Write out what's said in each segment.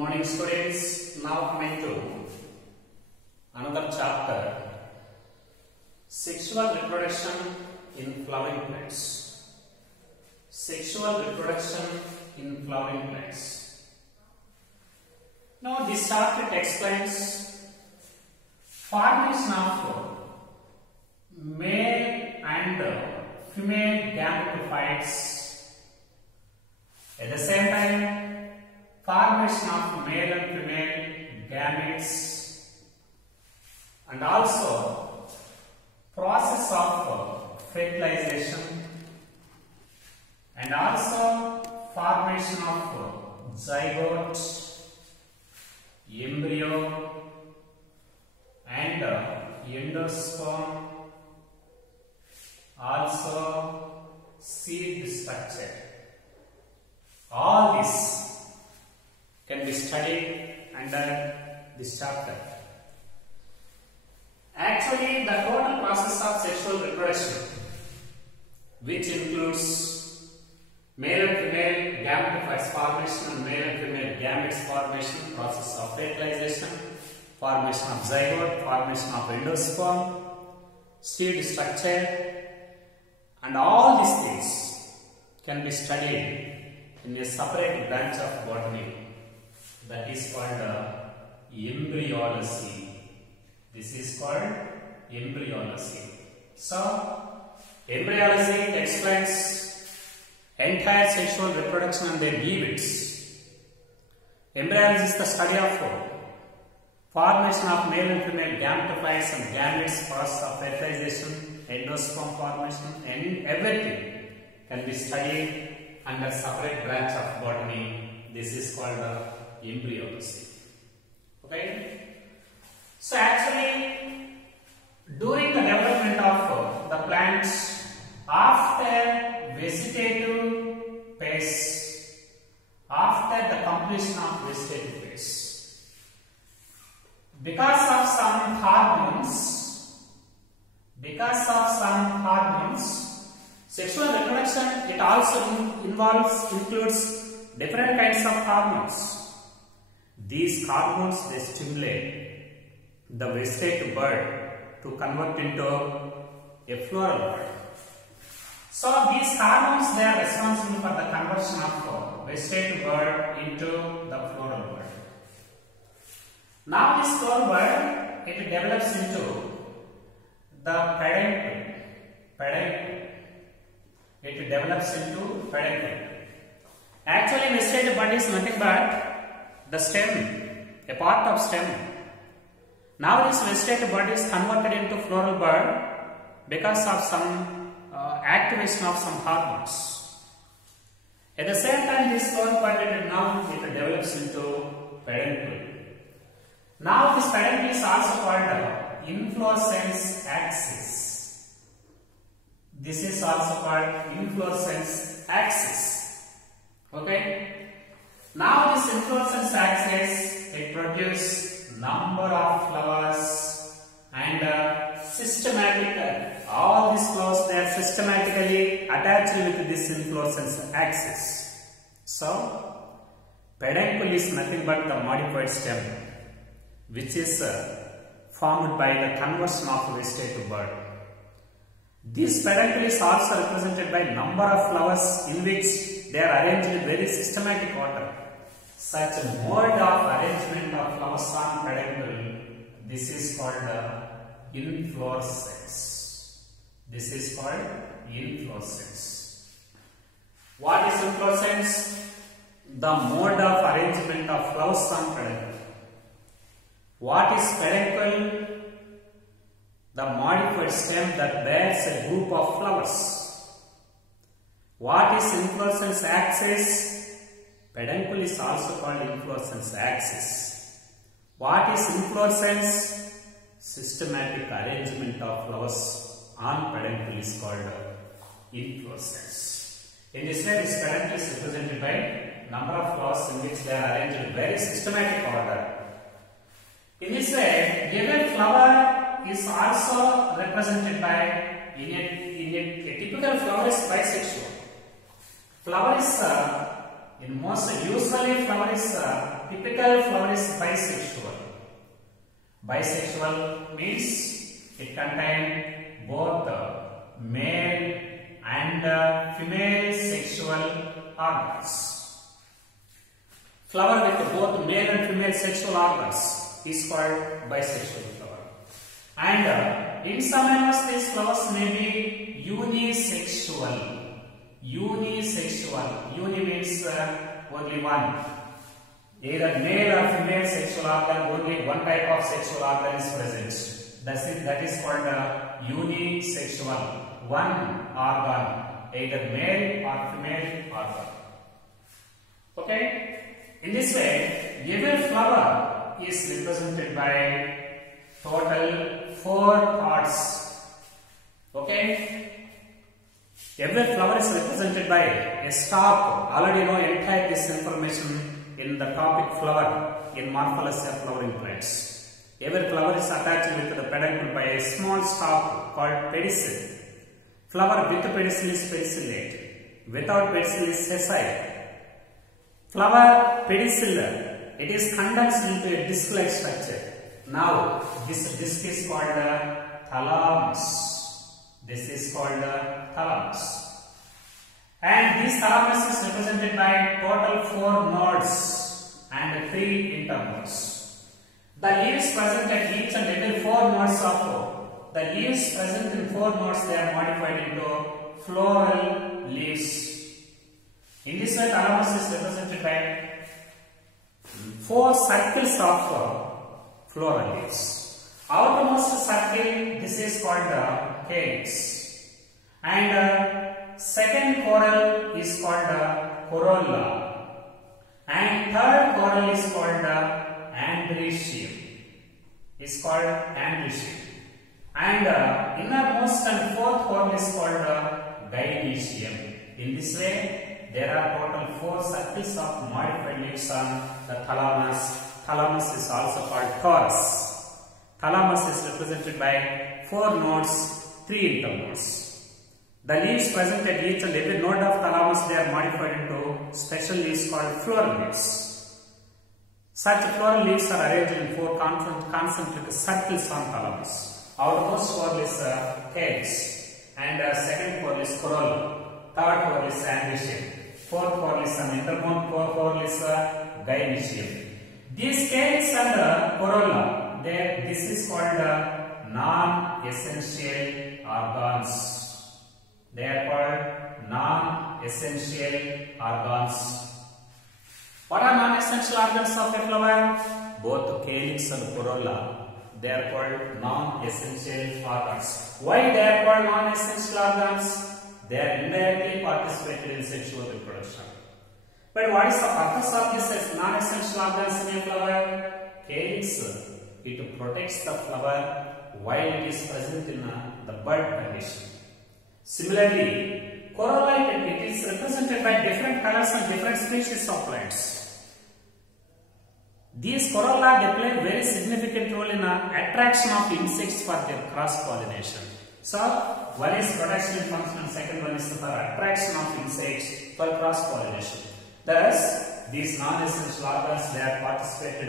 Morning students, now coming to another chapter, sexual reproduction in flowering plants. Sexual reproduction in flowering plants. Now this chapter explains formation of male and female gametophytes. At the same time, formation of male and female gametes, and also process of fertilization, and also formation of zygote, embryo, and endosperm, also seed structure. All this can be studied under this chapter. Actually, the total process of sexual reproduction, which includes male and female gametophytes formation and male and female gametes formation, process of fertilization, formation of zygote, formation of endosperm, seed structure, and all these things can be studied in a separate branch of botany. That is called embryology. This is called embryology. So, embryology explains entire sexual reproduction and their events. Embryology is the study of formation of male and female gametophytes and gametes, process of fertilization, endosperm formation, and everything can be studied under separate branch of botany. This is called embryology. Okay. So actually, during the development of the plants after vegetative phase, after the completion of vegetative phase, because of some hormones, sexual reproduction, it also includes different kinds of hormones. These hormones, they stimulate the vegetative bird to convert into a floral bird. So these hormones, they are responsible for the conversion of vegetative bird into the floral bird. Now this floral bird, it develops into the peduncle. It develops into peduncle. Actually, vegetative bud is nothing but the stem, a part of stem. Now this vegetative bud is converted into floral bud because of some activation of some hormones. At the same time, this floral bud now it develops into peduncle. Now this peduncle is also called inflorescence axis. This is also called inflorescence axis. Okay. Now this inflorescence axis, it produces number of flowers and systematically, all these flowers, they are systematically attached with this inflorescence axis. So, peduncle is nothing but the modified stem, which is formed by the conversion of vegetative bud. This peduncle is also represented by number of flowers in which they are arranged in very systematic order. Such a mode of arrangement of flowers on peduncle, this is called inflorescence. This is called inflorescence. What is inflorescence? The mode of arrangement of flowers on peduncle. What is peduncle? The modified stem that bears a group of flowers. What is inflorescence axis? Peduncle is also called inflorescence axis. What is inflorescence? Systematic arrangement of flowers on peduncle is called inflorescence. In this way, this peduncle is represented by number of flowers in which they are arranged in very systematic order. In this way, given flower is also represented by in a typical flower is bisexual. Flower is usually flower is typical flower is bisexual. Bisexual means it contains both male and female sexual organs. Flower with both male and female sexual organs is called bisexual flower. And in some animals, these flowers may be unisexual. Unisexual. Uni means only one. Either male or female sexual organ, only one type of sexual organ is present. That is called unisexual. One organ, either male or female organ. Okay? In this way, every flower is represented by total 4 parts. Okay? Every flower is represented by a stalk. Already know entire this information in the topic flower in morphology of flowering plants. Every flower is attached with the peduncle by a small stalk called pedicel. Flower with pedicel is pedicellate. Without pedicel is sessile. Flower pedicel, it is condensed into a disc-like structure. Now, this disc is called thalamus. This is called thalamus. And this thalamus is represented by total 4 nodes and 3 internodes. The leaves present at each and every 4 nodes of the leaves present in 4 nodes, they are modified into floral leaves. In this way, thalamus is represented by 4 circles of floral leaves. Outermost circle, this is called the calyx. And second coral is called the corolla. And third coral is called the androecium. Is called androecium. And innermost and fourth coral is called the gynoecium. In this way, there are total 4 circles of modified leaves on the thalamus. Thalamus is also called torus. Thalamus is represented by 4 nodes, 3 internodes. The leaves present at each and every node of thalamus, they are modified into special leaves called floral leaves. Such floral leaves are arranged in 4 concentric circles on thalamus. Outermost coral is calyx, and second coral is corolla. Third coral is androecium. Fourth coral is an intermode coral is gynoecium. These calyx and corolla, this is called non-essential organs. They are called non-essential organs. What are non-essential organs of a flower? Both calyx and corolla, they are called non-essential organs. Why they are called non-essential organs? They are indirectly participated in sexual reproduction. But what is the purpose of this non-essential organs in a flower? Calyx, it protects the flower while it is present in the bud condition. Similarly, corolla, it is represented by different colors and different species of plants. These corolla, they play a very significant role in attraction of insects for their cross-pollination. So, one is protection function and second one is for attraction of insects for cross-pollination. Thus, these non-essential organs, they are participated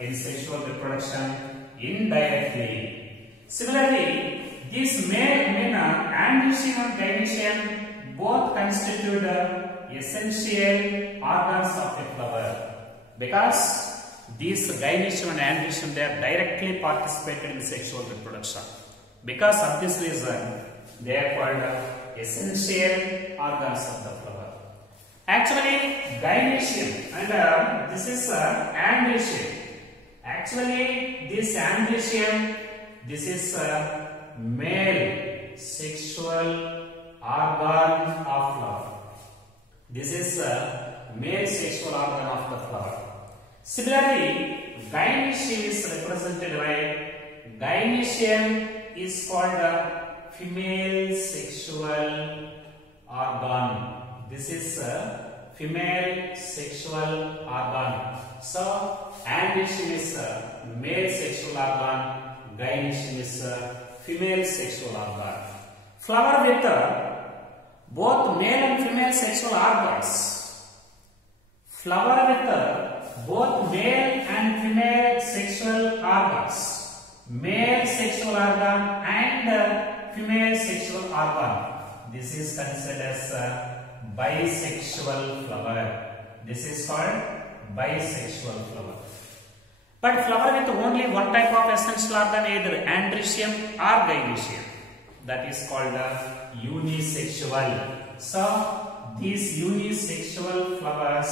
in sexual reproduction indirectly. Similarly, these androecium and gynoecium both constitute essential organs of a flower, because these gynoecium and androecium, they are directly participated in sexual reproduction. Because of this reason, they are called essential organs of the flower. Actually, gynoecium and this is androecium. Actually, this androecium, this is male sexual organ of flower. This is male sexual organ of the flower. Similarly, gynoecium is represented by gynoecium is called a female sexual organ. This is a female sexual organ. So, androecium is a male sexual organ, gynoecium is a female sexual organ. Flower with both male and female sexual organs. Flower with both male and female sexual organs, male sexual organ and female sexual organ. This is considered as bisexual flower. This is called bisexual flower. But flower with only one type of essential organ, either androecium or gynoecium. That is called unisexual. So these unisexual flowers,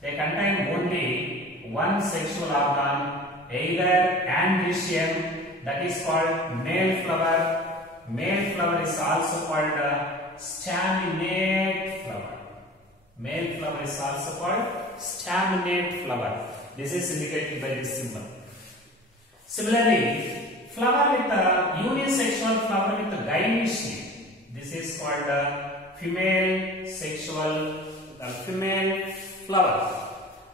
they contain only one sexual organ, either androecium, that is called male flower. Male flower is also called staminate flower. Male flower is also called staminate flower. This is indicated by this symbol. Similarly, flower with unisexual flower with gynoecium. This is called female sexual female flower,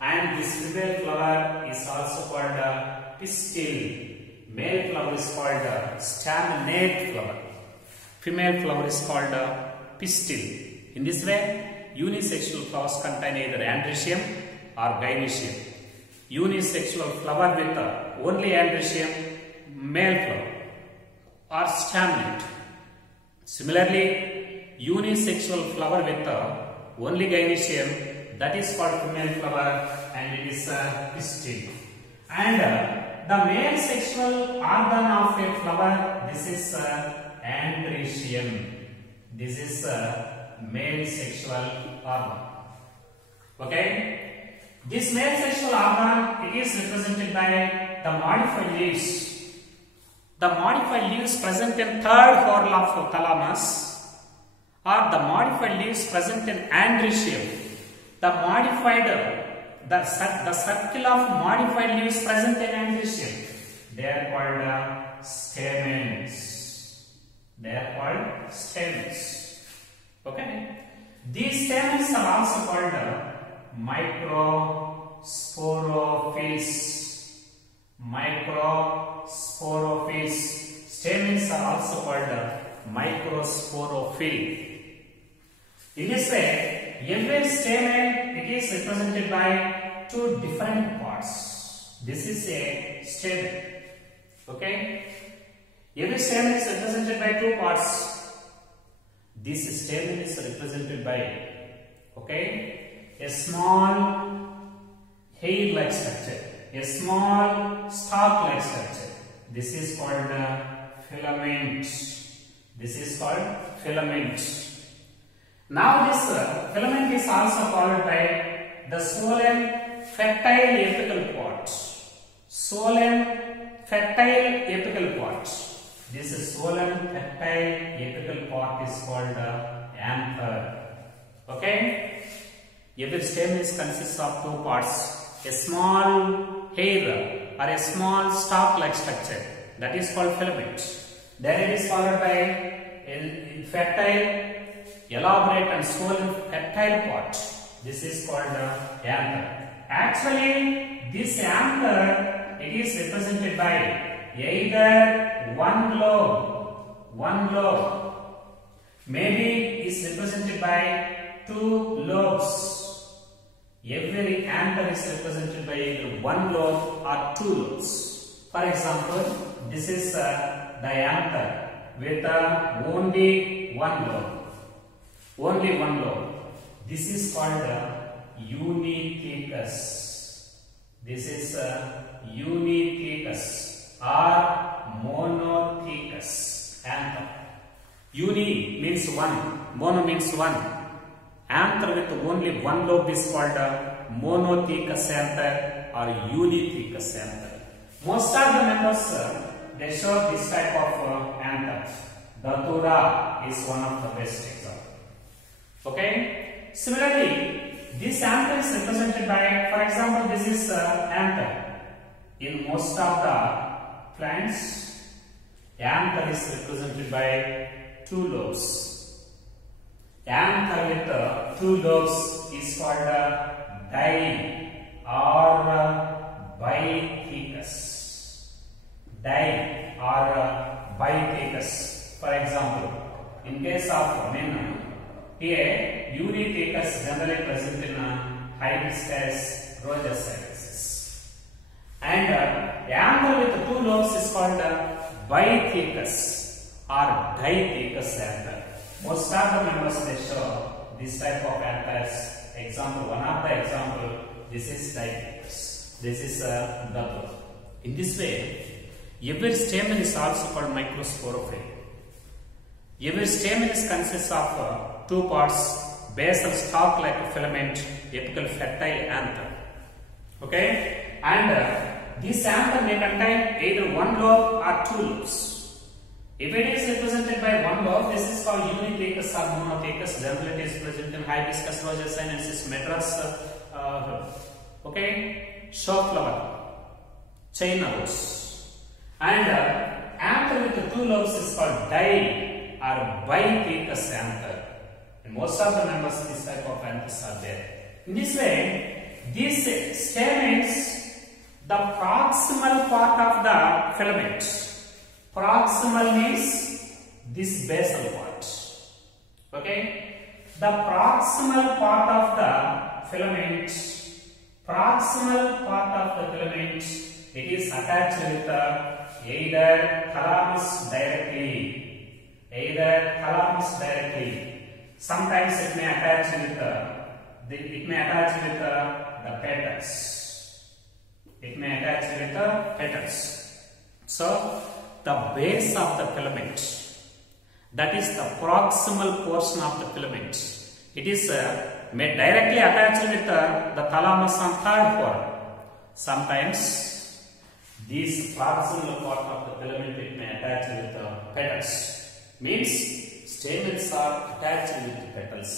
and this female flower is also called pistil. Male flower is called staminate flower. Female flower is called pistil. In this way, unisexual flowers contain either androecium or gynoecium. Unisexual flower with only androecium, male flower, or staminate. Similarly, unisexual flower with only gynoecium, that is called female flower, and it is pistil. And the male sexual organ of a flower, this is androecium. This is male sexual organ. Okay. This male sexual organ, it is represented by the modified leaves. The modified leaves present in third whorl of thalamus, or the modified leaves present in androecium. The modified the circle of modified leaves present in androecium, they are called stamens. They are called stamens. Okay. These stamens are also called microsporophylls. Microsporophylls. Stamens are also called microsporophyll. In this way, every stamen, it is represented by two different parts. This is a stamen. Okay. Every stamen is represented by two parts. This stamen is represented by, okay, a small hair-like structure, a small stalk-like structure. This is called filament. This is called filament. Now this filament is also called by the swollen fertile apical pod. Swollen fertile apical pod. This swollen fertile apical pod is called anther. Okay. Every stem consists of two parts: a small hair or a small stalk-like structure, that is called filament. Then it is followed by a fertile, elaborate and swollen fertile pod. This is called anther. Actually, this anther, it is represented by either one lobe, maybe is represented by two lobes. Every anther is represented by either one lobe or two lobes. For example, this is the anther with only one lobe. Only one lobe. This is called unithecus. This is unithecus or monothecus anther. Uni means one, mono means one. Anther with only one lobe is called monothecus anther or unithecus anther. Most of the members they show this type of anther. Datura is one of the best examples. Okay. Similarly, this anther is represented by, for example, this is anther. In most of the plants, anther is represented by two lobes. Anther with two lobes is called dime or bithecus. Dime or bithecus. For example, in case of men, here unithecus generally present in hybrid hibiscus, roses sinensis. And anther with two lobes is called bithecus or dithecus anther. Most of the members they show this type of anthers. Example, one of the example, this is dithecus. This is the. In this way, every stamen is also called microsporophyll. Every stamen is consists of two parts: basal stalk-like filament, apical fertile anther. Okay, and this anther may contain either one lobe or two lobes. If it is represented by one lobe, this is called unithecus or monothecus. Generally, it is present in hibiscus, roses sinensis, madras. Okay, show flower, China rose, and anther with the two lobes is called di or bithecus anther. And most of the members, this type of anthers are there. In this way, these stamens, the proximal part of the filament. Proximal means this basal part. Okay, the proximal part of the filament. Proximal part of the filament. It is attached with either thalamus directly. Either thalamus directly. Sometimes it may attach with the petals. It may attach with the petals. So the base of the filament, that is the proximal portion of the filament, it is may directly attach with the thalamus on third horn. Sometimes this proximal part of the filament it may attach with the petals. Means stamens are attached with the petals.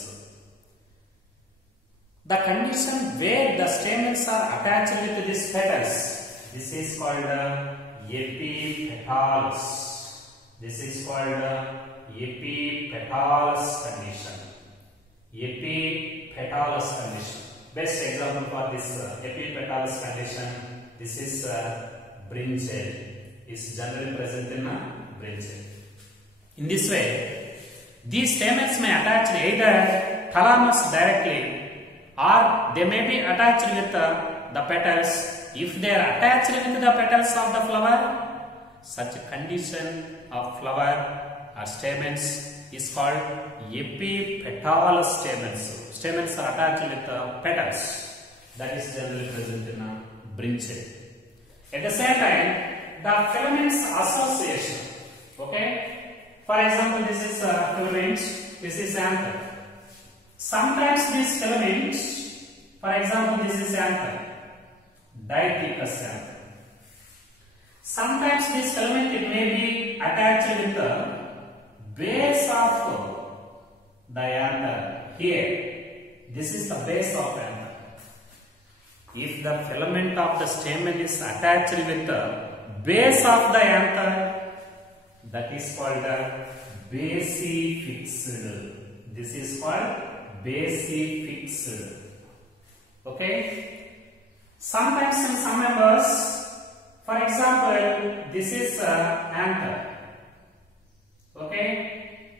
The condition where the stamens are attached with these petals, this is called epipetalous. This is called epipetalous condition. Epipetalous condition. Best example for this epipetalous condition, this is brinjal. Is generally present in brinjal. In this way, these stamens may attach either thalamus directly or they may be attached with the petals. If they are attached with the petals of the flower, such a condition of flower or stamens is called epipetalous stamens. Stamens are attached with the petals. That is generally present in a brinjal. At the same time, the filaments association. Okay. For example, this is a filament, this is anther. Sometimes these filaments, for example, this is anther, dithecus anther. Sometimes this filament it may be attached with the base of the anther. Here, this is the base of anther. If the filament of the stamen is attached with the base of the anther, that is called basifixed. This is called basifixed. Okay. Sometimes in some members, for example, this is anther. Okay.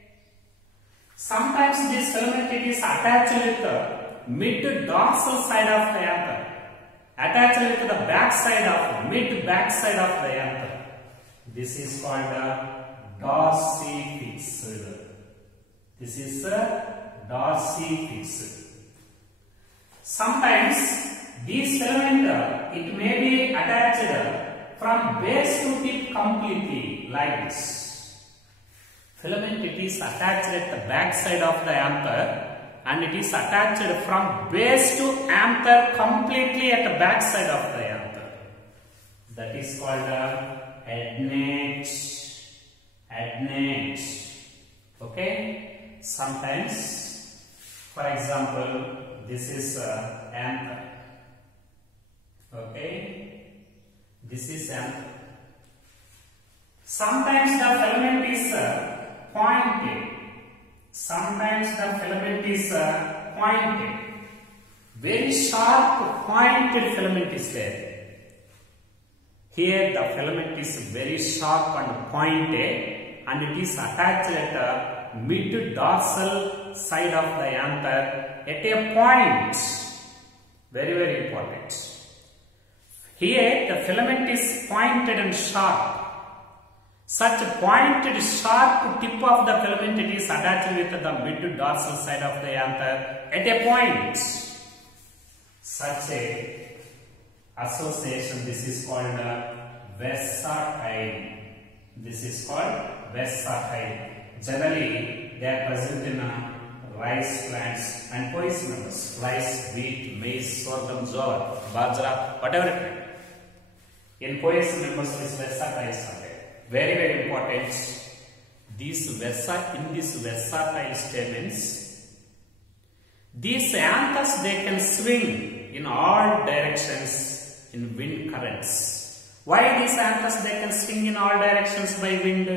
Sometimes this filament it is attached with the mid dorsal side of the anther, attached with the back side of mid back side of the anther. This is called dorsifixed. This is dorsifixed. Sometimes this filament it may be attached from base to tip completely like this. Filament it is attached at the back side of the anther and it is attached from base to anther completely at the back side of the anther. That is called adnate. Adnate. Okay. Sometimes, for example, this is anther. Okay. This is anther. Sometimes the filament is pointed. Sometimes the filament is pointed. Very sharp pointed filament is there. Here the filament is very sharp and pointed and it is attached at the mid dorsal side of the anther at a point. Very, very important. Here the filament is pointed and sharp. Such pointed sharp tip of the filament it is attached with the mid dorsal side of the anther at a point. Such a association, this is called versatile. This is called versatile. Generally they are present in rice plants and pois members. Rice, wheat, maize, sorghum, jowar, bajra, whatever it may. In pois members this versatile is very, very important. In these versatile stamens, these anthers they can swing in all directions in wind currents. Why these anthers they can swing in all directions by wind?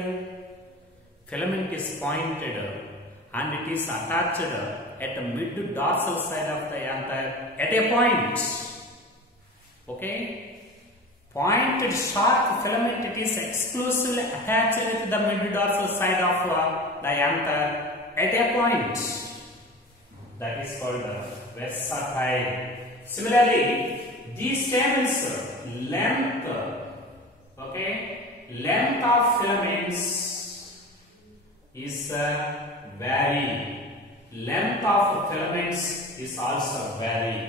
Filament is pointed and it is attached at the mid dorsal side of the anther at a point. Okay? Pointed sharp filament it is exclusively attached with the mid dorsal side of the anther at a point. That is called versatile. Similarly, these stamens length, okay, length of filaments is vary. Length of filaments is also vary.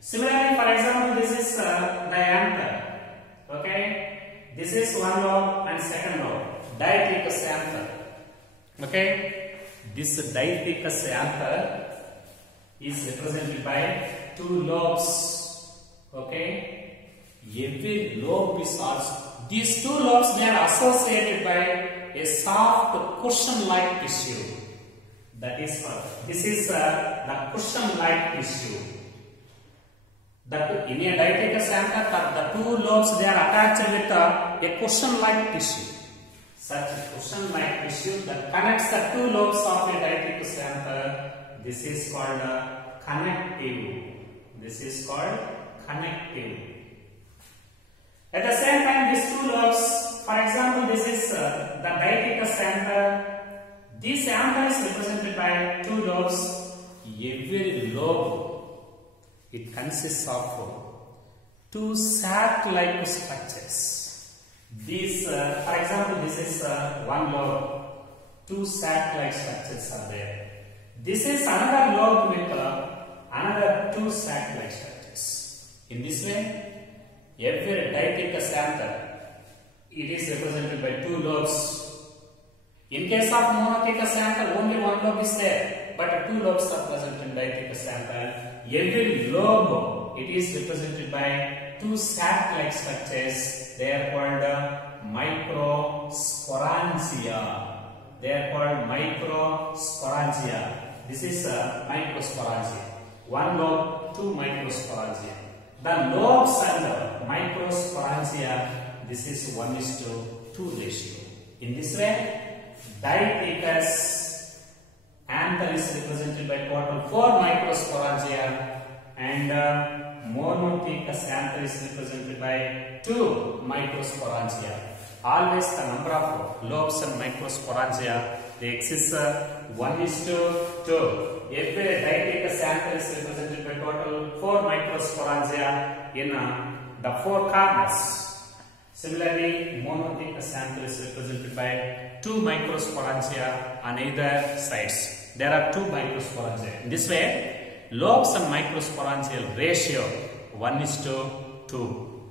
Similarly, for example, this is the anther. Okay, this is one lobe and second lobe, diaticus anther. Okay, this diaticus anther is represented by two lobes. Okay, every lobe is also, these two lobes they are associated by a soft cushion-like tissue. That is, this is the cushion-like tissue. That in a diaticus anther, the two lobes they are attached with a cushion-like tissue. Such cushion-like tissue that connects the two lobes of a diaticus anther. This is called connective. This is called connective. At the same time, these two lobes, for example, this is the diaticus anther. This anther is represented by two lobes. Every lobe it consists of two sac-like structures. These, for example, this is one lobe. Two sac-like structures are there. This is another lobe with another two sac-like structures. In this way, every diaticus anther it is represented by two lobes. In case of monoticus anther, only one lobe is there, but two lobes are present in diaticus anther. Every lobe it is represented by two sac-like structures. They are called microsporangia. They are called microsporangia. This is microsporangia. One lobe, two microsporangia. The lobes and microsporangia, this is 1:2 ratio. In this way, diaticus anther is represented by total 4 microsporangia and monoticus anther is represented by 2 microsporangia. Always the number of lobes and microsporangia they exist 1:2. Every diaticus anther is represented by total 4 microsporangia in the 4 corners. Similarly, monoticus anther is represented by 2 microsporangia on either sides. There are 2 microsporangia. In this way, lobes and microsporangial ratio 1:2.